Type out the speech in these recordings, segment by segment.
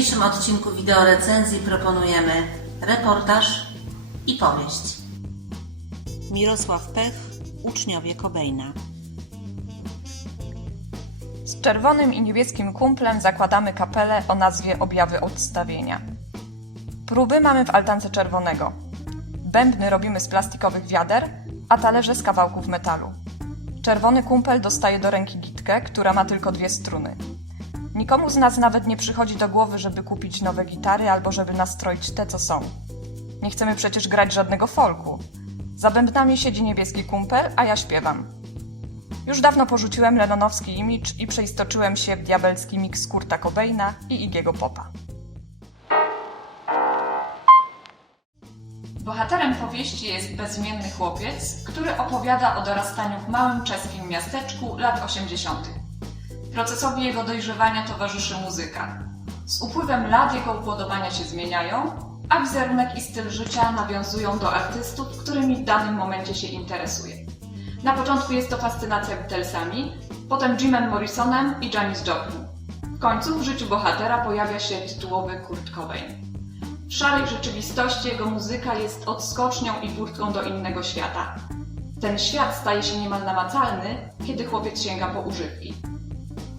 dzisiejszym odcinku wideorecenzji proponujemy reportaż i powieść. Mirosław Pech, uczniowie Kobejna. Z czerwonym i niebieskim kumplem zakładamy kapelę o nazwie Objawy Odstawienia. Próby mamy w altance czerwonego. Bębny robimy z plastikowych wiader, a talerze z kawałków metalu. Czerwony kumpel dostaje do ręki gitkę, która ma tylko dwie struny. Nikomu z nas nawet nie przychodzi do głowy, żeby kupić nowe gitary albo żeby nastroić te, co są. Nie chcemy przecież grać żadnego folku. Za bębnami siedzi niebieski kumpel, a ja śpiewam. Już dawno porzuciłem lenonowski imidż i przeistoczyłem się w diabelski miks Kurta Cobaina i Igiego Popa. Bohaterem powieści jest bezimienny chłopiec, który opowiada o dorastaniu w małym czeskim miasteczku lat 80. Procesowi jego dojrzewania towarzyszy muzyka. Z upływem lat jego upodobania się zmieniają, a wizerunek i styl życia nawiązują do artystów, którymi w danym momencie się interesuje. Na początku jest to fascynacja Beatlesami, potem Jimem Morrisonem i Janis Joplin. W końcu w życiu bohatera pojawia się tytułowy Kurt Cobain. W szarej rzeczywistości jego muzyka jest odskocznią i furtką do innego świata. Ten świat staje się niemal namacalny, kiedy chłopiec sięga po używki.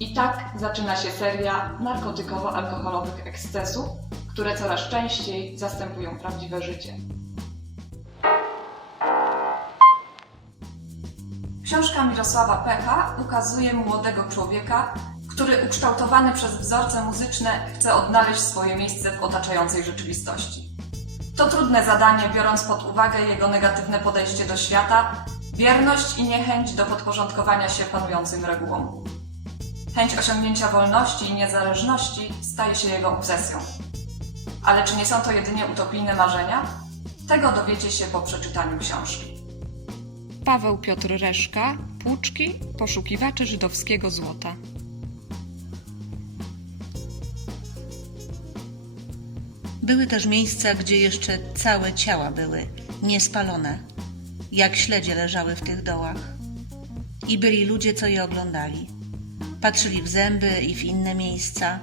I tak zaczyna się seria narkotykowo-alkoholowych ekscesów, które coraz częściej zastępują prawdziwe życie. Książka Mirosława Pecha ukazuje młodego człowieka, który ukształtowany przez wzorce muzyczne chce odnaleźć swoje miejsce w otaczającej rzeczywistości. To trudne zadanie, biorąc pod uwagę jego negatywne podejście do świata, bierność i niechęć do podporządkowania się panującym regułom. Chęć osiągnięcia wolności i niezależności staje się jego obsesją. Ale czy nie są to jedynie utopijne marzenia? Tego dowiecie się po przeczytaniu książki. Paweł Piotr Reszka, Płuczki, poszukiwacze żydowskiego złota. Były też miejsca, gdzie jeszcze całe ciała były, niespalone, jak śledzie leżały w tych dołach. I byli ludzie, co je oglądali. Patrzyli w zęby i w inne miejsca.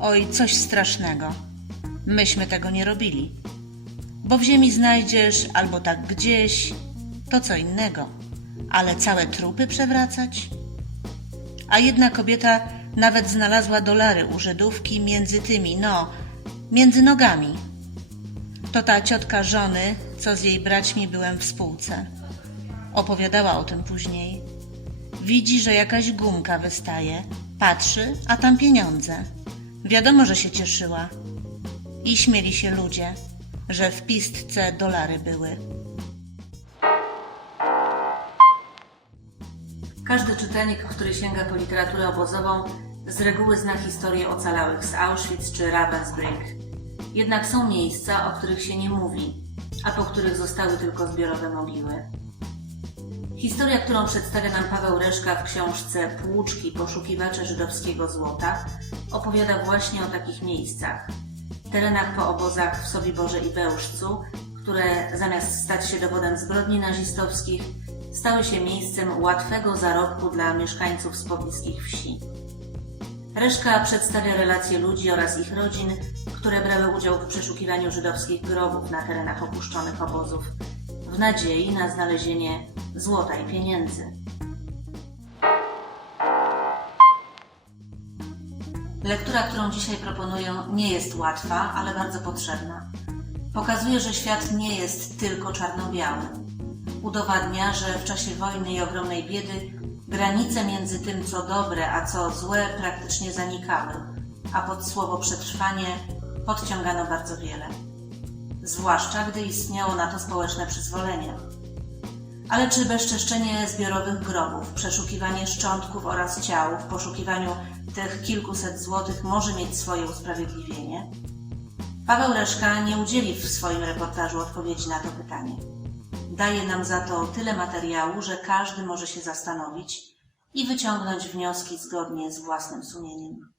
Oj, coś strasznego. Myśmy tego nie robili. Bo w ziemi znajdziesz albo tak gdzieś, to co innego. Ale całe trupy przewracać? A jedna kobieta nawet znalazła dolary u Żydówki między tymi, no, między nogami. To ta ciotka żony, co z jej braćmi byłem w spółce. Opowiadała o tym później. Widzi, że jakaś gumka wystaje. Patrzy, a tam pieniądze. Wiadomo, że się cieszyła. I śmieli się ludzie, że w pistce dolary były. Każdy czytelnik, który sięga po literaturę obozową, z reguły zna historię ocalałych z Auschwitz czy Ravensbrück. Jednak są miejsca, o których się nie mówi, a po których zostały tylko zbiorowe mogiły. Historia, którą przedstawia nam Paweł Reszka w książce Płuczki poszukiwacze żydowskiego złota, opowiada właśnie o takich miejscach. Terenach po obozach w Sobiborze i Bełżcu, które zamiast stać się dowodem zbrodni nazistowskich, stały się miejscem łatwego zarobku dla mieszkańców z pobliskich wsi. Reszka przedstawia relacje ludzi oraz ich rodzin, które brały udział w przeszukiwaniu żydowskich grobów na terenach opuszczonych obozów, w nadziei na znalezienie złota i pieniędzy. Lektura, którą dzisiaj proponuję, nie jest łatwa, ale bardzo potrzebna. Pokazuje, że świat nie jest tylko czarno-biały. Udowadnia, że w czasie wojny i ogromnej biedy granice między tym, co dobre, a co złe, praktycznie zanikały, a pod słowo przetrwanie podciągano bardzo wiele. Zwłaszcza gdy istniało na to społeczne przyzwolenie. Ale czy bezczeszczenie zbiorowych grobów, przeszukiwanie szczątków oraz ciał w poszukiwaniu tych kilkuset złotych może mieć swoje usprawiedliwienie? Paweł Reszka nie udzieli w swoim reportażu odpowiedzi na to pytanie. Daje nam za to tyle materiału, że każdy może się zastanowić i wyciągnąć wnioski zgodnie z własnym sumieniem.